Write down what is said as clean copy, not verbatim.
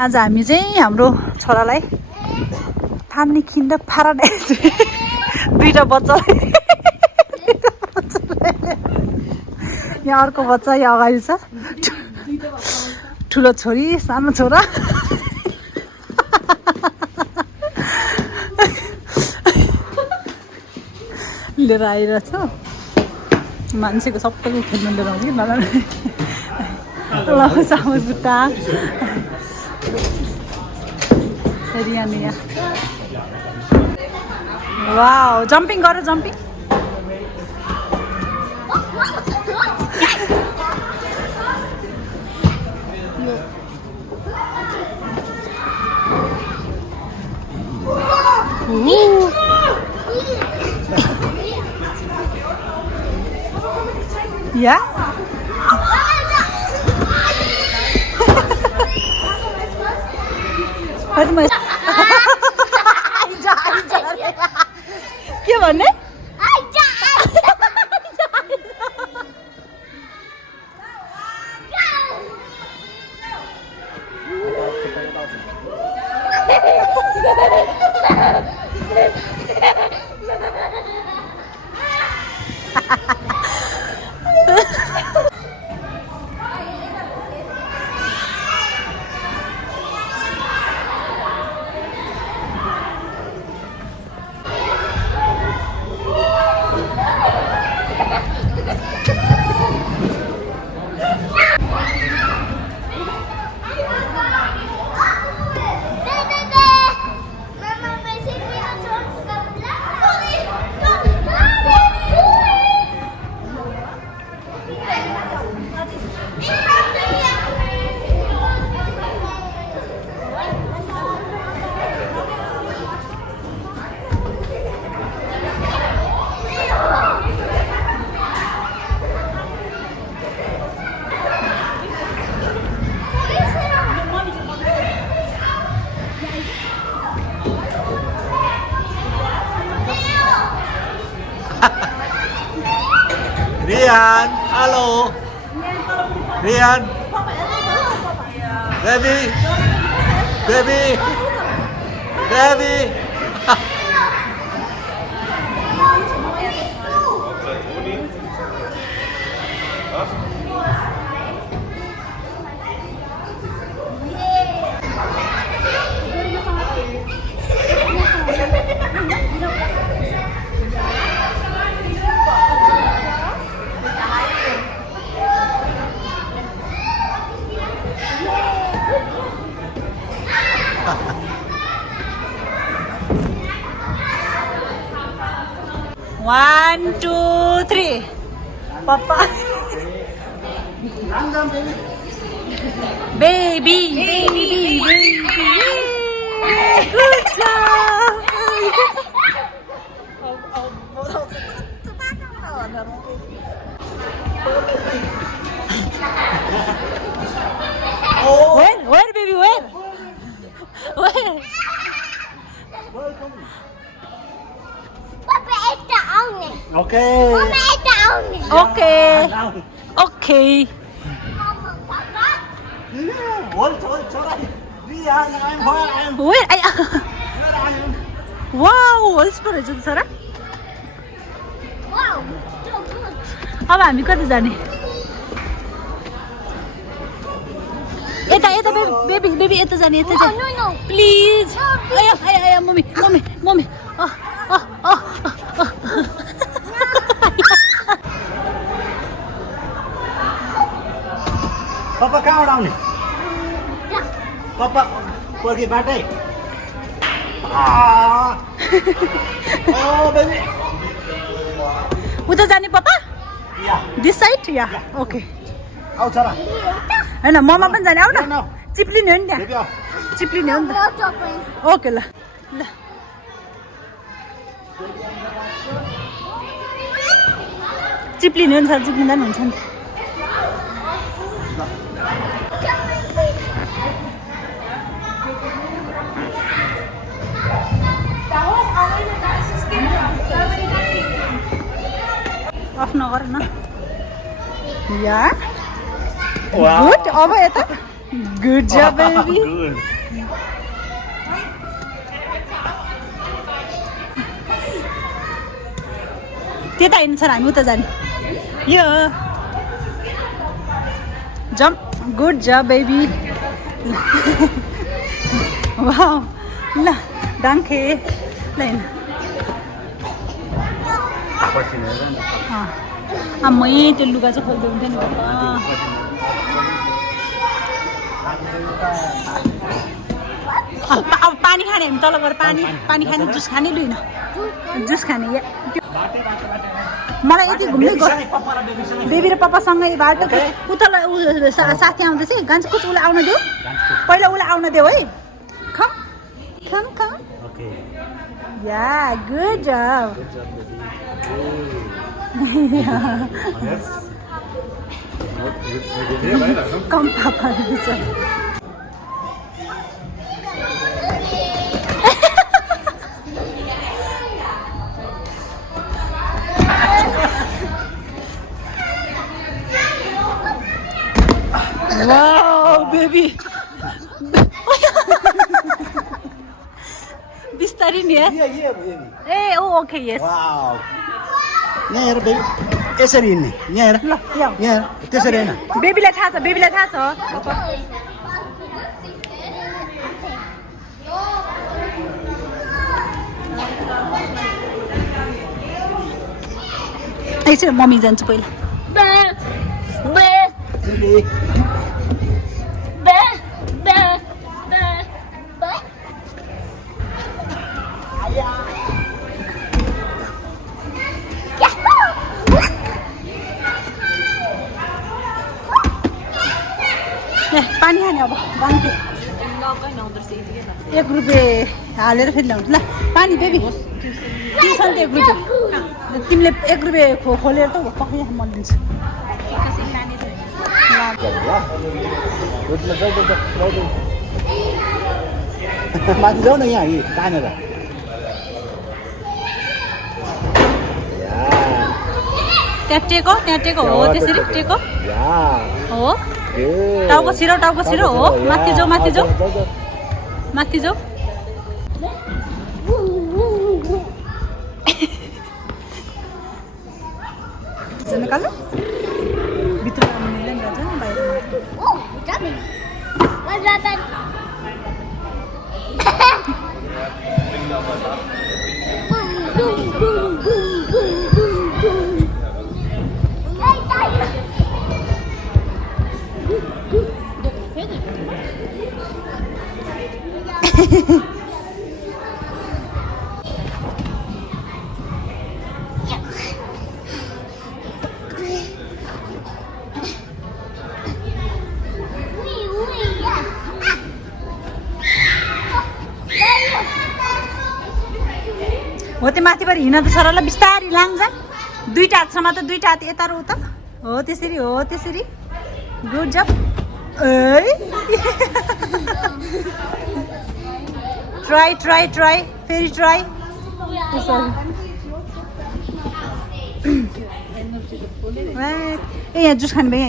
आज हामी चाहिँ हाम्रो छोरालाई थाम्ने खिन्द पाराडाइज दुईटा बच्चा यहाँ अर्को बच्चा यहाँ अगाडि छ ठुलो छोरी सानो छोरा लिएर आइरहेछ मान्छेको सबैको खेल्नु लिएर आउँछ कि सामु जुत्ता रियान यहाँ वाउ जम्पिङ गर जम्पिङ या के भन्ने Rian, halo. Rian. Baby. Baby. Baby. One, two, three. Papa. Baby, baby, baby. Good job. Where, baby, where? Where? Okay. Okay. Okay. Rian, I'm Where? Wow, whisper is it, Sarah? अब हामी कति जाने यता यता baby baby यता जाने यता जाने प्लिज आया आया आया मम्मी मम्मी मम्मी Papa कहाँबाट आउने Papa पर्की बाटै baby. उता जाने पापा Yeah. This side yeah okay आउ छोरा हैन ममा पनि जाने आउ न चिप्लिने हो नि Baby, त्यहाँ आऊ। चिप्लिने हो नि त ओके ल ल चिप्लिने हो नि सर चिप्लिँदा पनि हुन्छ नि अफ नगर न या गुड अब यता Good job, baby. Good. त्यता हिँड्नु छ हामी उता जाने यो जम्प गुड जब बेबी वाउ ल डाङ्खे ल हिँड आम्मै त्यो लुगा चाहिँ खोल्दै हुन्थ्यो नि अब पानी खाने हामी तल गएर पानी खाने जुस खाने लुइन जुस खाने मलाई यति घुम्नै बेबी र पापासँगै बाटो उता साथी आउँदैछ गान्छ कुछ उसलाई आउन देऊ पहिला उसलाई आउन देऊ है खम खम खम या गुड जब कम पापा Wow, baby. बिस्तारी नि Yeah, baby. ए ओ ओके यस Wow. यहाँ हेर बेबी यसरी हिँड्ने यहाँ हेर ल ल्याऊ यहाँ हेर त्यसरी होइन बेबीलाई थाहा छ बेबीलाई थाहा छ एकछिन मम्मी जान्छु पहिला पानी खाने अब बान्थे 1 रुपियाँ हालेर फेरि ल्याउँछु ल पानी बेबी ट्युसन त 1 रुपियाँ तिमीले 1 रुपियाँ खोलेर त पक्कै मन दिन्छु माथि जाऊ न यहाँ तानेर त्यहाँ टेको हो त्यसरी टेको हो टाउको छिरो हो माथि जाऊ माथि जाऊ निकाल्नु भित्र हो त्यो माथिबाट हिँड्न त सरलाई बिस्तारी लान्छ दुईटा हातसम्म त दुईटा हात यता र उता हो त्यसरी गुड जब ट्राई फेरि ट्राई ए यहाँ जुस खाने भाइ